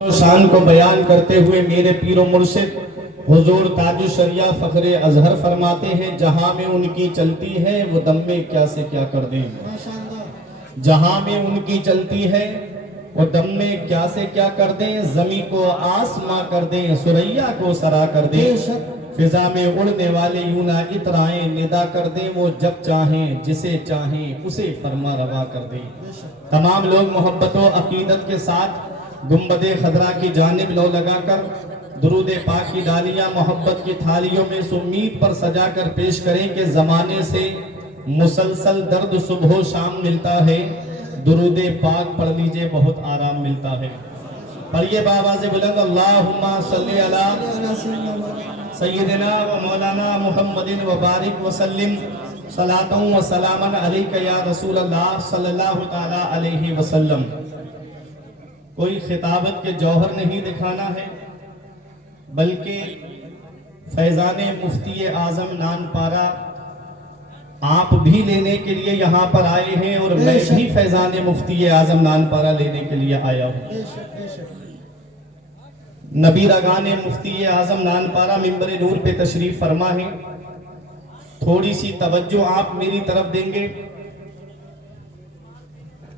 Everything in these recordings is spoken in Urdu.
شان کو بیان کرتے ہوئے میرے پیر و مرشد حضور تاج الشریعہ فخر ازہر فرماتے ہیں، جہاں میں ان کی چلتی ہے وہ دم میں کیا سے کیا کر دیں۔ جہاں میں ان کی چلتی ہے وہ دم میں کیا سے کیا کر دیں، زمیں کو آسماں کر دیں، سریا کو سرا کر دیں، فضا میں اڑنے والے یوں نہ اترائیں، ندا کر دیں وہ جب چاہیں، جسے چاہیں اسے فرما روا کر دیں۔ تمام لوگ محبت و عقیدت کے ساتھ گنبد خضرا کی جانب لو لگا کر درود پاک کی ڈالیاں محبت کی تھالیوں میں اس امید پر سجا کر پیش کریں کہ زمانے سے مسلسل درد صبح و شام ملتا ہے، درود پاک پڑھ لیجئے بہت آرام ملتا ہے۔ پڑھیے بآواز بلند، اللہم صلی علی سیدنا و مولانا محمد و بارک وسلم صلاۃ و سلاما علیک یا رسول اللہ صلی اللہ تعالی علیہ وسلم۔ کوئی خطابت کے جوہر نہیں دکھانا ہے، بلکہ فیضان مفتی اعظم نان پارا آپ بھی لینے کے لیے یہاں پر آئے ہیں اور میں بھی فیضان مفتی اعظم نان پارا لینے کے لیے آیا ہوں۔ نبی رگان مفتی اعظم نان پارا ممبر نور پہ تشریف فرما ہے، تھوڑی سی توجہ آپ میری طرف دیں گے۔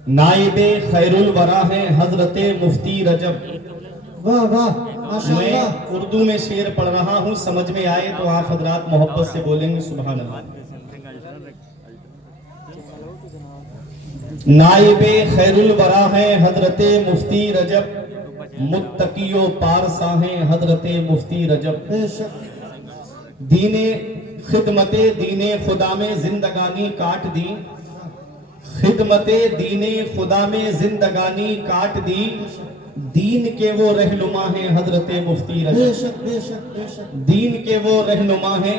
نائب خیر الورا ہیں حضرت مفتی رجب۔ واہ واہ ماشاء میں اللہ۔ اردو میں شعر پڑھ رہا ہوں، سمجھ میں آئے تو آپ حضرات محبت سے بولیں گے سبحان اللہ۔ نائب خیر الورا ہیں حضرت مفتی رجب، متقی و پارسا ہیں حضرت مفتی رجب۔ بے شک دین خدمت دین خدا میں زندگانی کاٹ دی، خدمت دین خدا میں زندگانی کاٹ دی، دین کے وہ رہنما ہیں حضرت مفتی بے رجب۔ شک بے شک بے شک دین کے وہ رہنما ہیں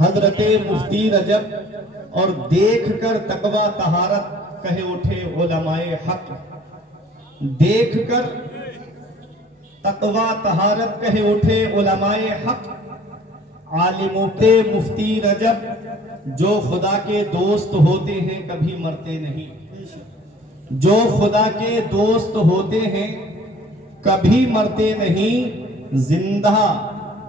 حضرت مفتی رجب، اور دیکھ کر تقوی طہارت کہے اٹھے علماء حق۔ دیکھ کر تقوی طہارت کہے اٹھے علماء حق، عالموں کے مفتی رجب جو خدا کے دوست ہوتے ہیں کبھی مرتے نہیں، جو خدا کے دوست ہوتے ہیں کبھی مرتے نہیں، زندہ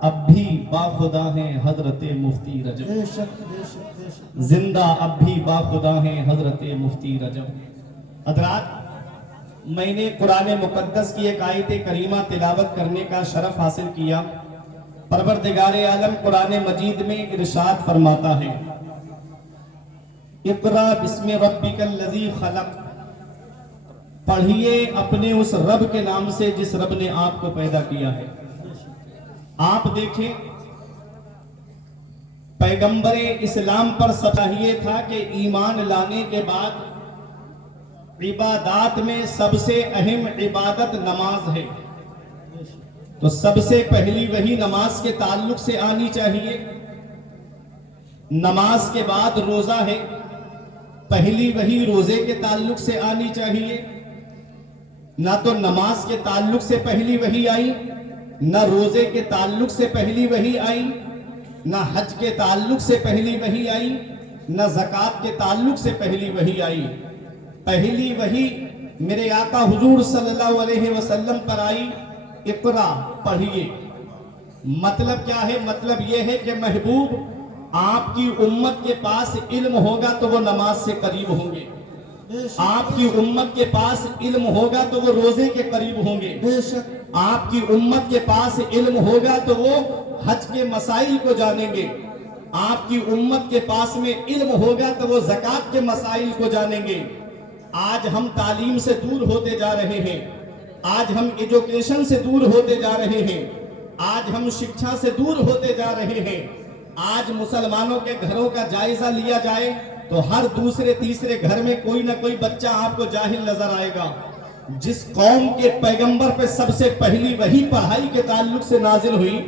اب بھی با خدا ہیں حضرت مفتی رجب۔ بے شک بے شک بے شک زندہ اب بھی با خدا ہیں حضرت مفتی رجب۔ حضرات، میں نے قرآن مقدس کی ایک آیت کریمہ تلاوت کرنے کا شرف حاصل کیا۔ پروردگار عالم قرآن مجید میں ارشاد فرماتا ہے، اقرا بسم ربک الذی خلق، پڑھیے اپنے اس رب کے نام سے جس رب نے آپ کو پیدا کیا ہے۔ آپ دیکھیں، پیغمبر اسلام پر سب چاہیے تھا کہ ایمان لانے کے بعد عبادات میں سب سے اہم عبادت نماز ہے، تو سب سے پہلی وہی نماز کے تعلق سے آنی چاہیے۔ نماز کے بعد روزہ ہے، پہلی وہی روزے کے تعلق سے آنی چاہیے۔ نہ تو نماز کے تعلق سے پہلی وہی آئی، نہ روزے کے تعلق سے پہلی وہی آئی، نہ حج کے تعلق سے پہلی وہی آئی، نہ زکوٰۃ کے تعلق سے پہلی وہی آئی۔ پہلی وہی میرے آقا حضور صلی اللہ علیہ وسلم پر آئی، اقرا، پڑھیے۔ مطلب کیا ہے؟ مطلب یہ ہے کہ محبوب آپ کی امت کے پاس علم ہوگا تو وہ نماز سے قریب ہوں گے، بے شک آپ کی امت کے پاس علم ہوگا تو وہ روزے کے قریب ہوں گے، بے شک آپ کی امت کے پاس علم ہوگا تو وہ حج کے مسائل کو جانیں گے، آپ کی امت کے پاس میں علم ہوگا تو وہ زکوٰۃ کے مسائل کو جانیں گے۔ آج ہم تعلیم سے دور ہوتے جا رہے ہیں، آج ہم ایجوکیشن سے دور ہوتے جا رہے ہیں، آج ہم شکشا سے دور ہوتے جا رہے ہیں۔ آج مسلمانوں کے گھروں کا جائزہ لیا جائے تو ہر دوسرے تیسرے گھر میں کوئی نہ کوئی بچہ آپ کو جاہل نظر آئے گا۔ جس قوم کے پیغمبر پہ سب سے پہلی وہی پڑھائی کے تعلق سے نازل ہوئی،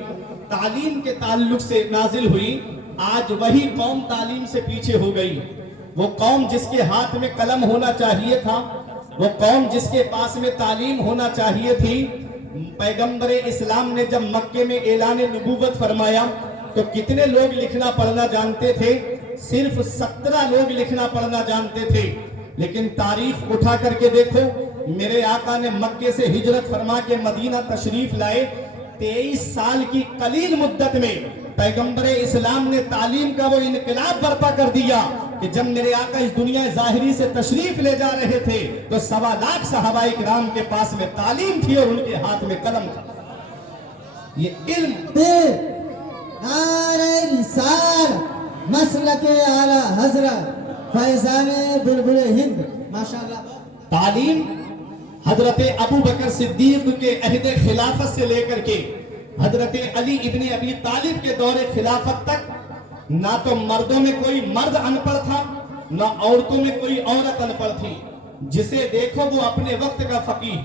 تعلیم کے تعلق سے نازل ہوئی، آج وہی قوم تعلیم سے پیچھے ہو گئی۔ وہ قوم جس کے ہاتھ میں قلم ہونا چاہیے تھا، وہ قوم جس کے پاس میں تعلیم ہونا چاہیے تھی، پیغمبر اسلام نے جب مکے میں اعلان نبوت فرمایا تو کتنے لوگ لکھنا پڑھنا جانتے تھے؟ صرف 17 لوگ لکھنا پڑھنا جانتے تھے۔ لیکن تاریخ اٹھا کر کے دیکھو، میرے آقا نے مکے سے ہجرت فرما کے مدینہ تشریف لائے 23 سال کی قلیل مدت میں پیغمبر اسلام نے تعلیم کا وہ انقلاب برپا کر دیا کہ جب میرے آقا اس دنیا ظاہری سے تشریف لے جا رہے تھے تو 1.25 لاکھ صحابہ کرام کے پاس میں تعلیم تھی اور ان کے ہاتھ میں قلم تھا. یہ علم نعرہ رسالہ مسلک اعلی حضرت فیضان بلبل ہند ماشاءاللہ. تعلیم حضرت ابو بکر صدیق کے عہد خلافت سے لے کر کے حضرت علی ابن ابی طالب کے دور خلافت تک نہ تو مردوں میں کوئی مرد ان پڑھ تھا نہ عورتوں میں کوئی عورت ان پڑھ تھی. جسے دیکھو وہ اپنے وقت کا فقیہ,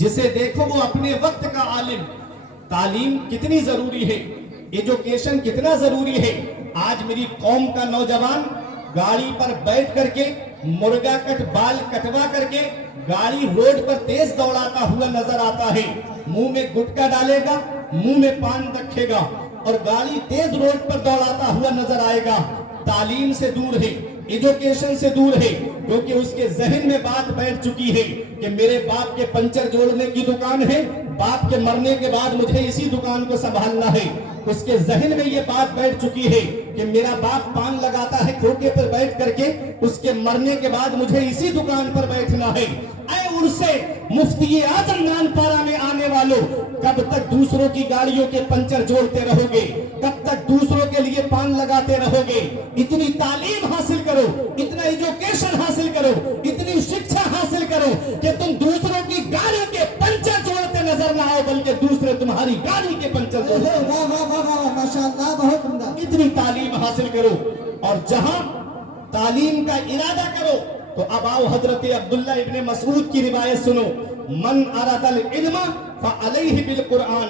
جسے دیکھو وہ اپنے وقت کا عالم. تعلیم کتنی ضروری ہے, ایجوکیشن کتنا ضروری ہے. آج میری قوم کا نوجوان گاڑی پر بیٹھ کر کے مرغا کٹ بال کٹوا کر کے گاڑی روڈ پر تیز دوڑاتا ہوا نظر آتا ہے. منہ میں گٹکا ڈالے گا, منہ میں پان رکھے گا اور گاڑی تیز روڈ پر دوڑاتا ہوا نظر آئے گا. تعلیم سے دور ہے, ایجوکیشن سے دور ہے, کیونکہ اس کے ذہن میں بات بیٹھ چکی ہے کہ میرے باپ کے پنچر جوڑنے کی دکان ہے, باپ کے مرنے کے بعد مجھے اسی دکان کو سنبھالنا ہے. اس کے ذہن میں یہ بات بیٹھ چکی ہے کہ میرا باپ پان لگاتا ہے کھوکے پر بیٹھ کر کے, اس کے مرنے کے بعد مجھے اسی دکان پر بیٹھنا ہے. اے عرصے مفتی اعظم نانپارہ میں آنے والوں, کب تک دوسروں کی گاڑیوں کے پنچر جوڑتے رہو گے, کب تک دوسروں کے لیے پان لگاتے رہو گے. اتنی تعلیم حاصل کرو, اتنا ایجوکیشن حاصل کرو, اتنی شکشا حاصل کرو کہ تم دوسروں کی گاڑی کے پنچر جوڑتے نظر نہ آؤ, بلکہ دوسرے تمہاری گاڑی کے پنچر جوڑتے. واہ واہ واہ واہ ماشاءاللہ, بہت عمدہ. اتنی تعلیم حاصل کرو. اور جہاں تعلیم کا ارادہ کرو تو اب آؤ حضرت عبداللہ ابن مسعود کی روایت سنو. من اراد العلم فعلیہ بالقرآن,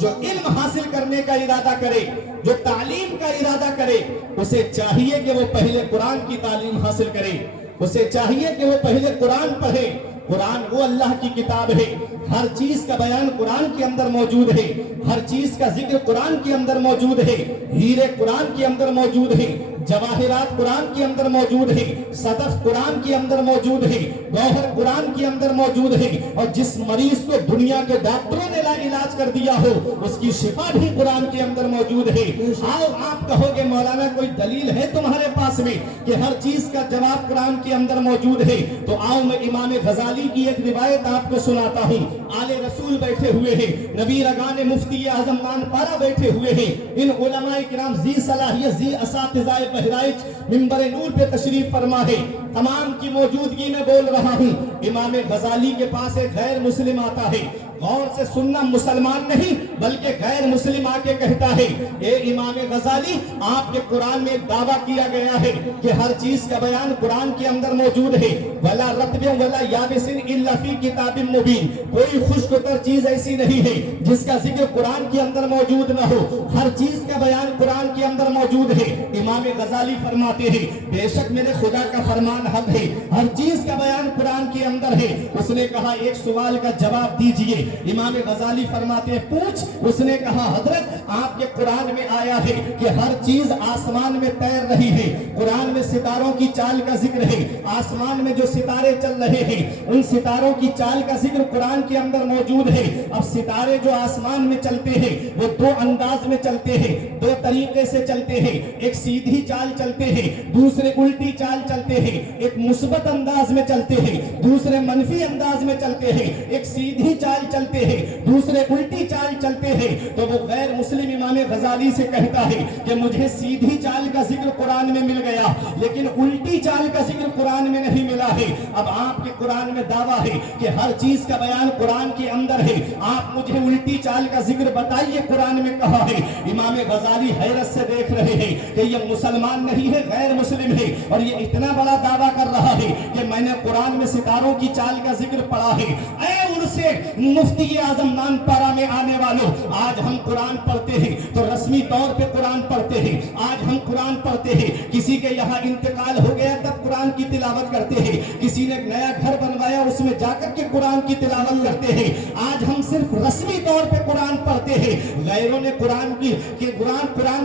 جو علم حاصل کرنے کا ارادہ کرے, جو تعلیم کا ارادہ کرے, اسے چاہیے کہ وہ پہلے قرآن کی تعلیم حاصل کرے, اسے چاہیے کہ وہ پہلے قرآن پڑھے. قرآن وہ اللہ کی کتاب ہے, ہر چیز کا بیان قرآن کے اندر موجود ہے, ہر چیز کا ذکر قرآن کے اندر موجود ہے, ہیرے قرآن کے اندر موجود ہے, جواہرات قرآن کے اندر موجود ہے, صدف قرآن کے اندر موجود ہے, گوہر قرآن کے اندر موجود ہے. اور جس مریض کو دنیا کے ڈاکٹروں نے علاج کر دیا ہو اس کی شفا بھی قرآن کے اندر موجود ہے. آؤ آپ کہو گے مولانا کوئی دلیل ہے تمہارے پاس میں کہ ہر چیز کا جواب قرآن کے اندر موجود ہے, تو آؤ میں امام غزالی کی ایک روایت آپ کو سناتا ہوں. آل رسول بیٹھے ہوئے ہیں, نبی رگان مفتی اعظم نانپارہ بیٹھے ہوئے ہیں, ان علماء کرام ذی صلاحیت ذی اساتذہ بہرائچ منبر نور پہ تشریف فرما ہے, تمام کی موجودگی میں بول رہا ہوں. امام غزالی کے پاس ایک غیر مسلم آتا ہے, غور سے سننا, مسلمان نہیں بلکہ غیر مسلم آ کے کہتا ہے, اے امام غزالی آپ کے قرآن میں دعویٰ کیا گیا ہے کہ ہر چیز کا بیان قرآن کے اندر موجود ہے, ولا رطب ولا یابس الا فی کتاب مبین, کوئی خشک تر چیز ایسی نہیں ہے جس کا ذکر قرآن کے اندر موجود نہ ہو, ہر چیز کا بیان قرآن کے اندر موجود ہے. امام غزالی فرماتے ہیں بے شک میرے خدا کا فرمان حق ہے, ہر چیز کا بیان قرآن کے اندر ہے. اس نے کہا ایک سوال کا جواب دیجئے. امام غزالی فرماتے ہیں پوچھ. اس نے کہا حضرت آپ کے قرآن میں آیا ہے کہ ہر چیز آسمان میں تیر رہی ہے, قرآن میں ستاروں کی چال کا ذکر ہے, آسمان میں جو ستارے چل رہے ہیں ان ستاروں کی چال کا ذکر قرآن کے اندر موجود ہے. اب ستارے جو آسمان میں چلتے ہیں وہ دو انداز میں چلتے ہیں, دو طریقے سے چلتے ہیں, ایک سیدھی چال چلتے ہیں, دوسرے الٹی چال چلتے ہیں, ایک مثبت انداز میں چلتے ہیں, دوسرے منفی انداز میں چلتے ہیں, ایک سیدھی چال چلتے ہیں, دوسرے الٹی چال چلتے ہیں. تو وہ غیر مسلم امام غزالی سے کہتا ہے کہ مجھے سیدھی چال کا ذکر قرآن میں مل گیا لیکن الٹی چال کا ذکر قرآن میں نہیں ملا ہے. اب آپ کے قرآن میں دعویٰ ہے کہ ہر چیز کا بیان قرآن کے اندر ہے, آپ مجھے الٹی چال کا ذکر بتائیے قرآن میں کہا ہے. امام غزالی حیرت سے دیکھ رہے ہیں کہ یہ مسلمان نہیں ہے, غیر مسلم ہے, اور یہ اتنا بڑا دعویٰ کر رہا ہے کہ میں نے قرآن میں ستاروں کی چال کا ذکر پڑھا ہے. اے ان سے مفتی اعظم نانپارہ میں آنے والوں, آج ہم قرآن پڑھتے ہیں تو رسمی طور پہ قرآن پڑھتے پڑھتے ہیں, آج ہم قرآن پڑھتے ہیں, کسی کے یہاں انتقال ہو گیا تب قرآن کی تلاوت کرتے ہیں, کسی نے نیا گھر بنوایا اس میں جا کر کے قرآن کی تلاوت کرتے ہیں. آج ہم صرف رسمی طور پہ قرآن پڑھتے ہیں, غیروں نے قرآن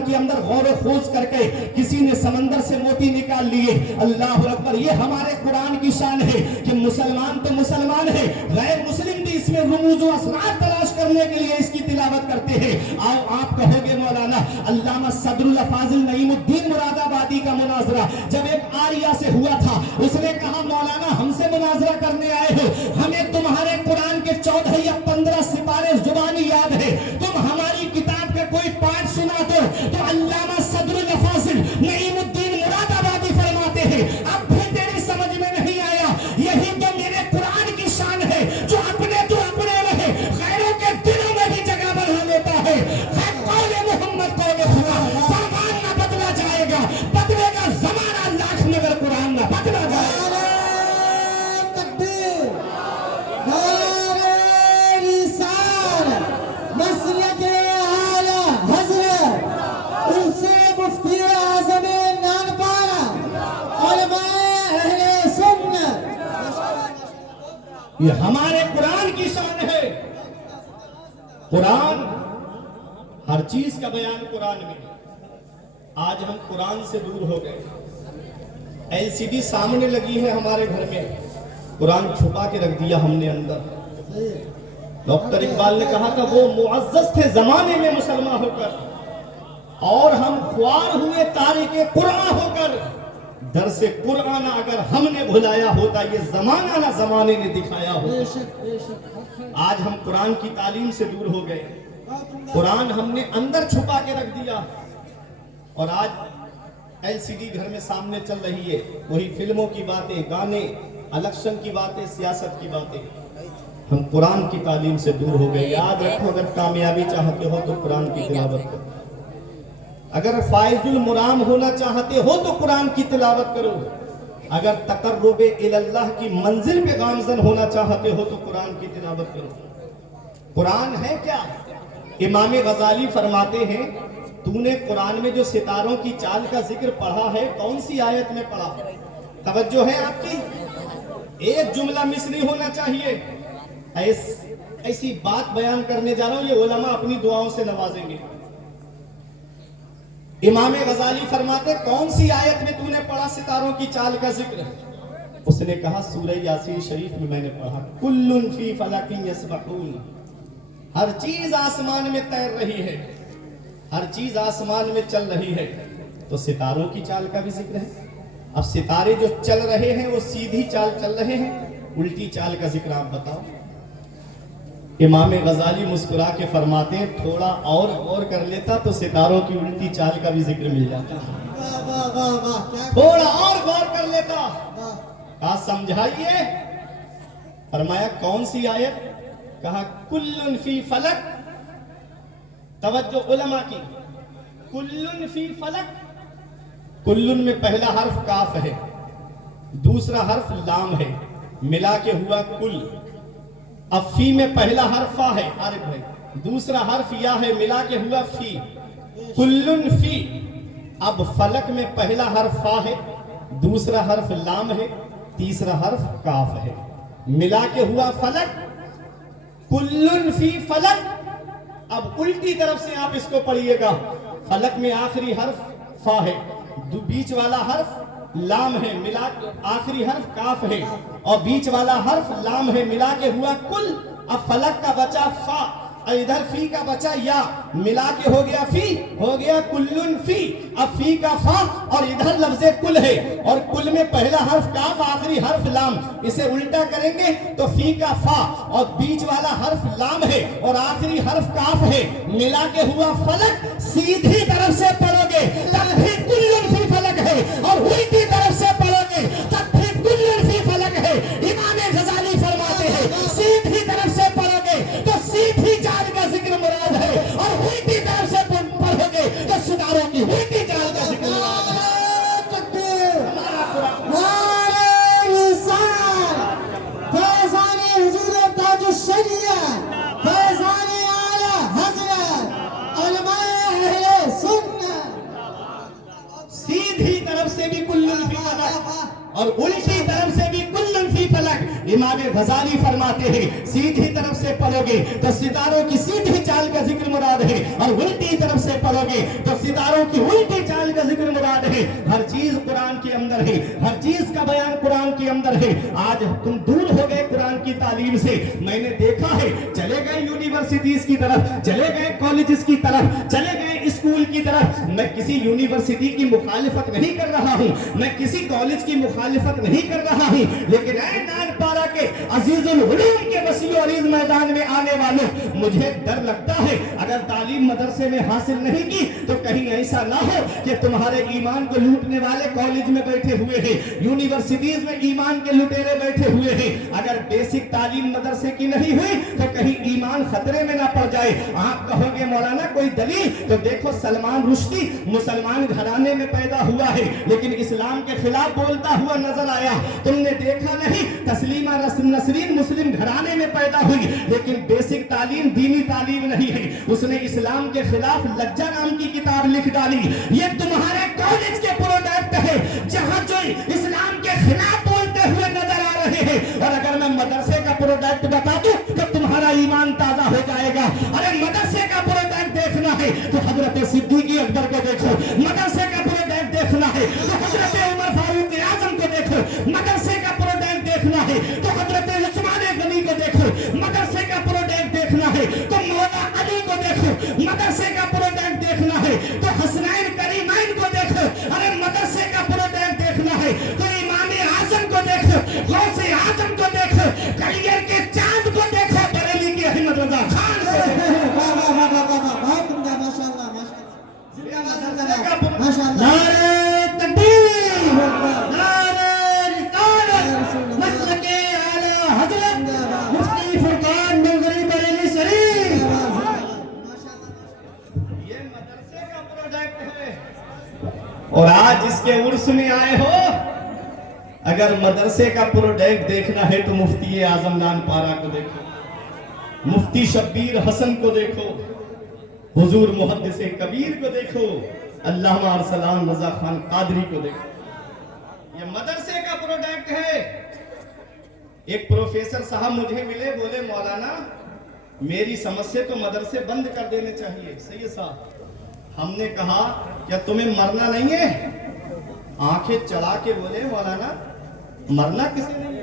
کے اندر غور و خوض کر کے کسی نے سمندر سے موتی نکال لیے. اللہ اکبر, یہ ہمارے قرآن کی شان ہے کہ مسلمان تو مسلمان ہے, غیر مسلم بھی اس میں رموز و اسرار تلاش کرنے کے لیے اس کی تلاوت کرتے ہیں. آؤ آپ کہو گے مولانا علامہ صدر الفاضل نعیم الدین مراد آبادی کا مناظرہ جب ایک آریہ سے ہوا تھا, اس نے کہا مولانا ہم سے مناظرہ کرنے آئے ہو, ہمیں تمہارے قرآن کے 14 یا 15 سپارے زبانی یاد ہے, تم ہماری کتاب کا کوئی پارٹ سنا دو. تو علامہ صدر الفاضل نعیم الدین مراد آبادی فرماتے ہیں اب بھی تیری سمجھ میں نہیں آیا, یہی تو میرے قرآن کی شان ہے جو اپنے تو اپنے رہے غیروں کے دلوں میں بھی جگہ بنا لیتا ہے. قول محمد قول خدا, فرمان نہ بدلا جائے گا, بدلے گا زمانہ لاکھ مگر قرآن نہ بدلا جائے گا. تکبیر, نعرہ رسالت, مسلک اعلیٰ حضرت عرص مفتی اعظم نانپارہ, علماء اہل سنت. یہ ہمارے قرآن کی شان ہے. قرآن ہر چیز کا بیان قرآن میں. آج ہم قرآن سے دور ہو گئے. LCD سامنے لگی ہے ہمارے گھر میں, قرآن چھپا کے رکھ دیا ہم نے اندر. ڈاکٹر اقبال نے کہا تھا وہ معزز تھے زمانے میں مسلمان ہو کر, اور ہم خوار ہوئے تارک قرآن ہو کر. درس قرآن اگر ہم نے بھلایا ہوتا یہ زمانہ نہ زمانے نے دکھایا ہوتا. آج ہم قرآن کی تعلیم سے دور ہو گئے. قرآن ہم نے اندر چھپا کے رکھ دیا, اور آج LCD گھر میں سامنے چل رہی ہے, وہی فلموں کی باتیں, گانے, الیکشن کی باتیں, سیاست کی باتیں. ہم قرآن کی تعلیم سے دور ہو گئے. یاد رکھو اگر کامیابی چاہتے ہو تو قرآن کی تلاوت کرو, اگر فائز المرام ہونا چاہتے ہو تو قرآن کی تلاوت کرو, اگر تقرب اللہ کی منزل پہ گامزن ہونا چاہتے ہو تو قرآن کی تلاوت کرو. قرآن ہے کیا؟ امام غزالی فرماتے ہیں تو نے قرآن میں جو ستاروں کی چال کا ذکر پڑھا ہے کون سی آیت میں پڑھا؟ توجہ ہے آپ کی؟ ایک جملہ مس نہیں ہونا چاہیے. ایسی بات بیان کرنے جا رہا ہوں, یہ علماء اپنی دعاؤں سے نوازیں گے. امام غزالی فرماتے کون سی آیت میں تو نے پڑھا ستاروں کی چال کا ذکر؟ اس نے کہا سورہ یاسین شریف میں میں نے پڑھا کل فی فلک یسبحون, ہر چیز آسمان میں تیر رہی ہے, ہر چیز آسمان میں چل رہی ہے. تو ستاروں کی چال کا بھی ذکر ہے. اب ستارے جو چل رہے ہیں وہ سیدھی چال چل رہے ہیں, الٹی چال کا ذکر آپ بتاؤ. امام غزالی مسکرا کے فرماتے ہیں تھوڑا اور غور کر لیتا تو ستاروں کی الٹی چال کا بھی ذکر مل جاتا. تھوڑا اور غور کر لیتا. کہا سمجھائیے. فرمایا کون سی آیت؟ کہا کل فی فلک. توجہ علماء کی, کل فی فلک. کل میں پہلا حرف کاف ہے, دوسرا حرف لام ہے, ملا کے ہوا کل. اب فی میں پہلا حرف فا ہے, عارف ہے, دوسرا حرف یا ہے, ملا کے ہوا فی. کل فی. اب فلک میں پہلا حرف فا ہے, دوسرا حرف لام ہے, تیسرا حرف کاف ہے, ملا کے ہوا فلک. کل فی فلک. اب الٹی طرف سے آپ اس کو پڑھیے گا. فلک میں آخری حرف فا ہے, بیچ والا حرف لام ہے, ملا آخری حرف کاف ہے, اور بیچ والا حرف لام ہے, ملا کے ہوا کل. اب فلک کا بچا فا, ادھر فی کا بچا یا, ملا کے ہو گیا فی, ہو گیا کلن فی. اب فی کا فا اور ادھر لفظ کل ہے, اور کل میں پہلا حرف کاف, آخری حرف لام. اسے الٹا کریں گے تو فی کا فا اور بیچ والا حرف لام ہے اور آخری حرف کاف ہے, ملا کے ہوا فلک. سیدھی طرف سے پڑھو گے تب بھی کلن فی فلک ہے, اور الٹی طرف سے پڑھو گے تب بھی کلن فی فلک ہے. امام غزالی فرماتے ہیں سیدھی طرف سے پڑھو گے تو سیدھی چال کا ذکر مراد ہے, اور الٹی طرف سے پڑھو گے تو ستاروں کی الٹی چال کا ذکر مراد ہے. فیضان حضور تاج الشریعت, فیضان اعلیٰ حضرت علماء اہل سنت. اور الٹی طرف سے بھی کلن فی فلک، امام غزالی فرماتے ہیں سیدھی طرف سے پڑھو گے تو ستاروں کی سیدھی چال کا ذکر مراد ہے، اور الٹی طرف سے پڑھو گے تو ستاروں کی الٹی چال کا ذکر مراد ہے۔ ہر چیز قرآن کے اندر ہے، ہر چیز کا بیان قرآن کے اندر ہے۔ آج تم دور ہو گئے قرآن کی تعلیم سے، میں نے دیکھا ہے چلے گئے یونیورسٹیز کی طرف، چلے گئے کالجز کی طرف، چلے گئے اسکول کی طرف۔ میں کسی یونیورسٹی کی مخالفت نہیں کر رہا ہوں، میں کسی کالج کی مخالفت نہیں کر رہا ہوں، لیکن اے نان پارا کے عزیز العلوم کے وسیع و عریض میدان میں آنے والوں، مجھے ڈر لگتا ہے اگر تعلیم مدرسے میں حاصل نہیں کی تو کہیں ایسا نہ ہو کہ تمہارے ایمان کو لوٹنے والے کالج میں بیٹھے ہوئے ہیں، یونیورسٹیز میں ایمان کے لٹیرے بیٹھے ہوئے ہیں۔ اگر بیسک تعلیم مدرسے کی نہیں ہوئی تو کہیں ایمان خطرے میں نہ پڑ جائے۔ آپ کہو گے مولانا کوئی دلیل؟ تو دیکھو سلمان رشدی مسلمان گھرانے میں پیدا ہوا ہے لیکن اسلام کے خلاف بولتا ہوا نظر آیا۔ تم نے دیکھا نہیں تسلیمہ نسرین مسلم گھرانے میں پیدا ہوئی لیکن بیسک تعلیم دینی تعلیم نہیں ہے، اس نے اسلام کے خلاف لجہ نام کی کتاب لکھ ڈالی۔ یہ تمہارے کالج کے پروڈکٹ ہے جہاں جو اسلام کے خلاف بولتے ہوئے نظر آ رہے ہیں، اور اگر میں مدرسے کا پروڈکٹ بتا دوں تو تمہارا ایمان تازہ ہو جائے گا۔ ارے مدرسے کا پروڈکٹ دیکھنا ہے تو حضرت صدیق اکبر کو دیکھو، مدرسے کا پروڈکٹ دیکھنا ہے تو حضرت عمر فاروق اعظم کو دیکھو، مدرسے کا پروڈکٹ دیکھنا ہے تو حضرت عثمان غنی کو دیکھو، مدرسے کا پروڈکٹ دیکھنا ہے تو مولا علی کو دیکھو، مدرسے کا پروڈکٹ دیکھنا ہے تو حسنین کریمین کو دیکھو، ارے مدرسے کا پروڈکٹ دیکھنا ہے تو امام اعظم کو دیکھو، غوث اعظم کو دیکھو، کلیئر کے چاند کو دیکھو، بریلی کے احمد رضا خان کو دیکھو۔ نعرہ تکبیر، نعرہ رسالت، مسلک اعلیٰ حضرت مفتی فرقان منظری بریلی شریف، یہ مدرسے کا پروڈکٹ ہے۔ اور آج اس کے عرس میں آئے ہو، اگر مدرسے کا پروڈکٹ دیکھنا ہے تو مفتی اعظم نان پارا کو دیکھو، مفتی شبیر حسن کو دیکھو، حضور محدث کبیر کو دیکھو، علامہ ارسلان رضا خان قادری کو دیکھو۔ یہ مدرسے کا پروڈکٹ ہے۔ ایک پروفیسر صاحب مجھے ملے، بولے مولانا میری سمجھ سے تو مدرسے بند کر دینے چاہیے۔ سید صاحب ہم نے کہا کیا تمہیں مرنا نہیں ہے؟ آنکھیں چڑھا کے بولے مولانا مرنا کسی نے